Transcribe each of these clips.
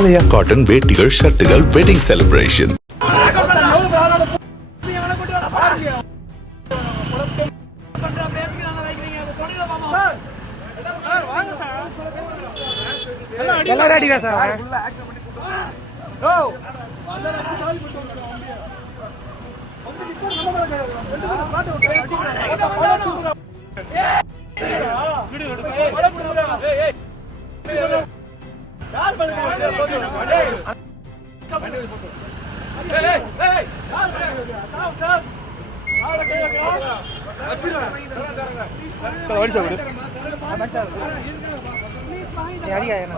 ஆலயா cotton வேட்டிகள் ஷர்ட்டுகள் wedding celebration. எல்லாரும் அடிக்கா சார்.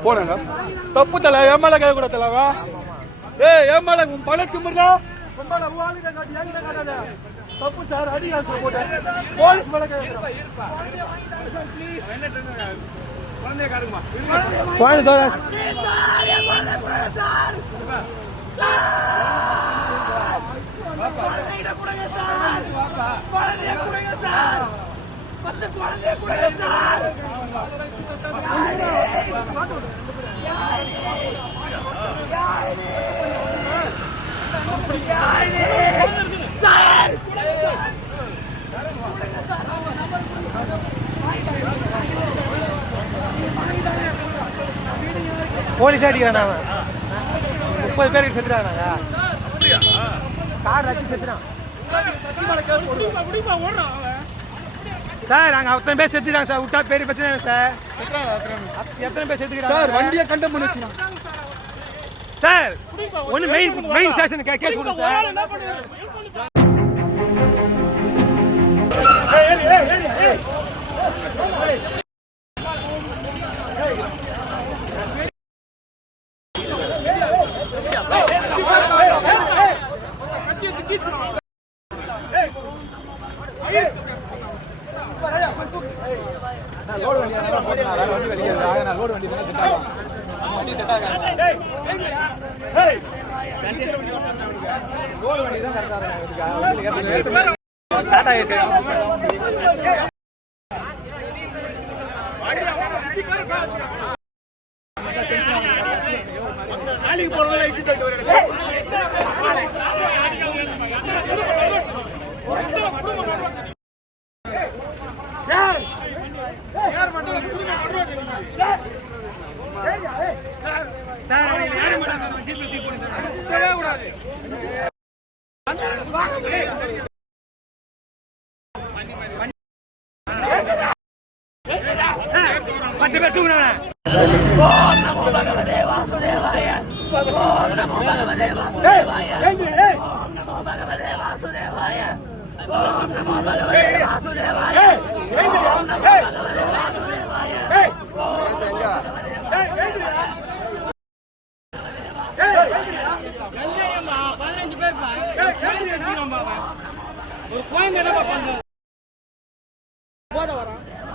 போனாங்க தப்பு தல ஏமால கை கூட தலவா ஏமால உன் பழக்கு முருகா தப்பு சார் அடி போலீஸ் போலீஸ் அடிக்கிறான். 30 பேருக்கு செத்துறாங்க. கார் அடிச்சு செத்துறான் சார். நாங்க அத்தனை பேர் செத்துறாங்க சார். விட்டா பெரிய பிரச்சனை சார். எத்தனை பேர் செத்துக்கிறாங்க சார்? வண்டியை கண்டம் பண்ணி வச்சுனா சார். ஒன்னு மெயின் ஸ்டேஷன் கேஸ் கொடுங்க சார்.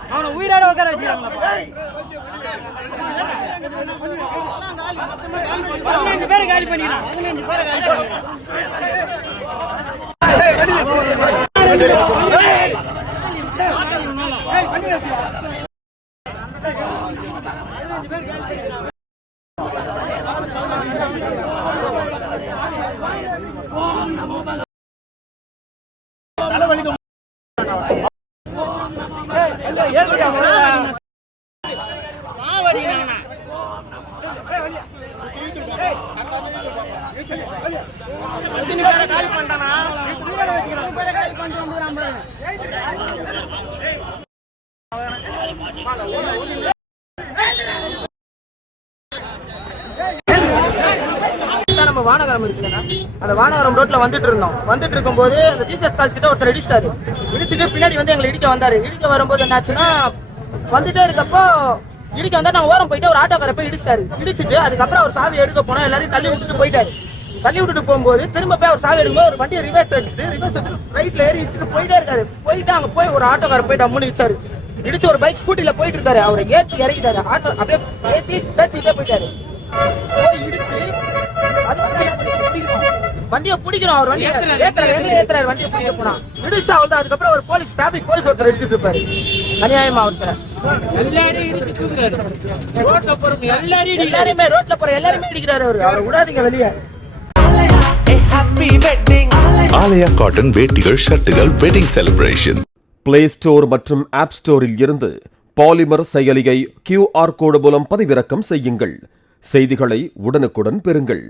அவனை உயிரோட உட்கார வச்சுக்காங்க. 15 பேரை காலி பண்ணிடலாம். 15 பேரை காலி பண்ணிடலாம். நம்ம வானகரம் இருக்குல்லண்ணா, அந்த வானகரம் ரோட்ல வந்துட்டு இருக்கும்போது அந்த ஜீசஸ் கால்ஸ் கிட்ட ஒருத்தர் இடிச்சிட்டாரு. இடிச்சுட்டு பின்னாடி வந்து எங்களை இடிக்க வந்தாரு. இடிக்க வரும்போது என்னாச்சுன்னா, வந்துட்டே இருக்கப்போ இடிக்க வந்தா நாங்க ஓரம் போயிட்டு ஒரு ஆட்டோக்கார போய் இடிச்சிட்டாரு. இடிச்சுட்டு அதுக்கப்புறம் அவர் சாவி எடுக்க போனா எல்லாரையும் தள்ளி விட்டுட்டு போயிட்டாரு. தள்ளி விட்டுட்டு போகும்போது திரும்ப போய் அவர் சாவி எடுக்கும்போது ஒரு வண்டியை ரிவர்ஸ் எடுத்து ரைட்ல ஏறி இடிச்சுட்டு போயிட்டே இருக்காரு. போயிட்டு அங்க போய் ஒரு ஆட்டோக்கார போயிட்டு அம்முன்னு இடிச்சாரு. இடிச்சு ஒரு பைக் ஸ்கூட்டில போயிட்டு இருக்காரு. அவரை ஏற்றி இறங்கிட்டாரு. ஆட்டோ அப்படியே ஏற்றி பேச்சுக்கிட்டே போயிட்டாரு. போய் இடிச்சு வண்டியை பிடிக்கணும். அவர் வண்டியை ஏத்துறாரு. வண்டியை பிடிக்க போனா இடிச்சு அவள் தான். அதுக்கப்புறம் ஒரு போலீஸ் டிராபிக் போலீஸ் ஒருத்தர் அடிச்சுட்டு இருப்பாரு. அநியாயமா ஒருத்தர் எல்லாருமே ரோட்ல போற எல்லாருமே இடிக்கிறாரு அவரை விடாதீங்க வெளியே. ஆலயா காட்டன் வேட்டிகள் ஷர்ட்டுகள் வெட்டிங் செலிப்ரேஷன். பிளே ஸ்டோர் மற்றும் ஆப் ஸ்டோரில் இருந்து பாலிமர் செயலியை QR கோடு மூலம் பதிவிறக்கம் செய்யுங்கள். செய்திகளை உடனுக்குடன் பெறுங்கள்.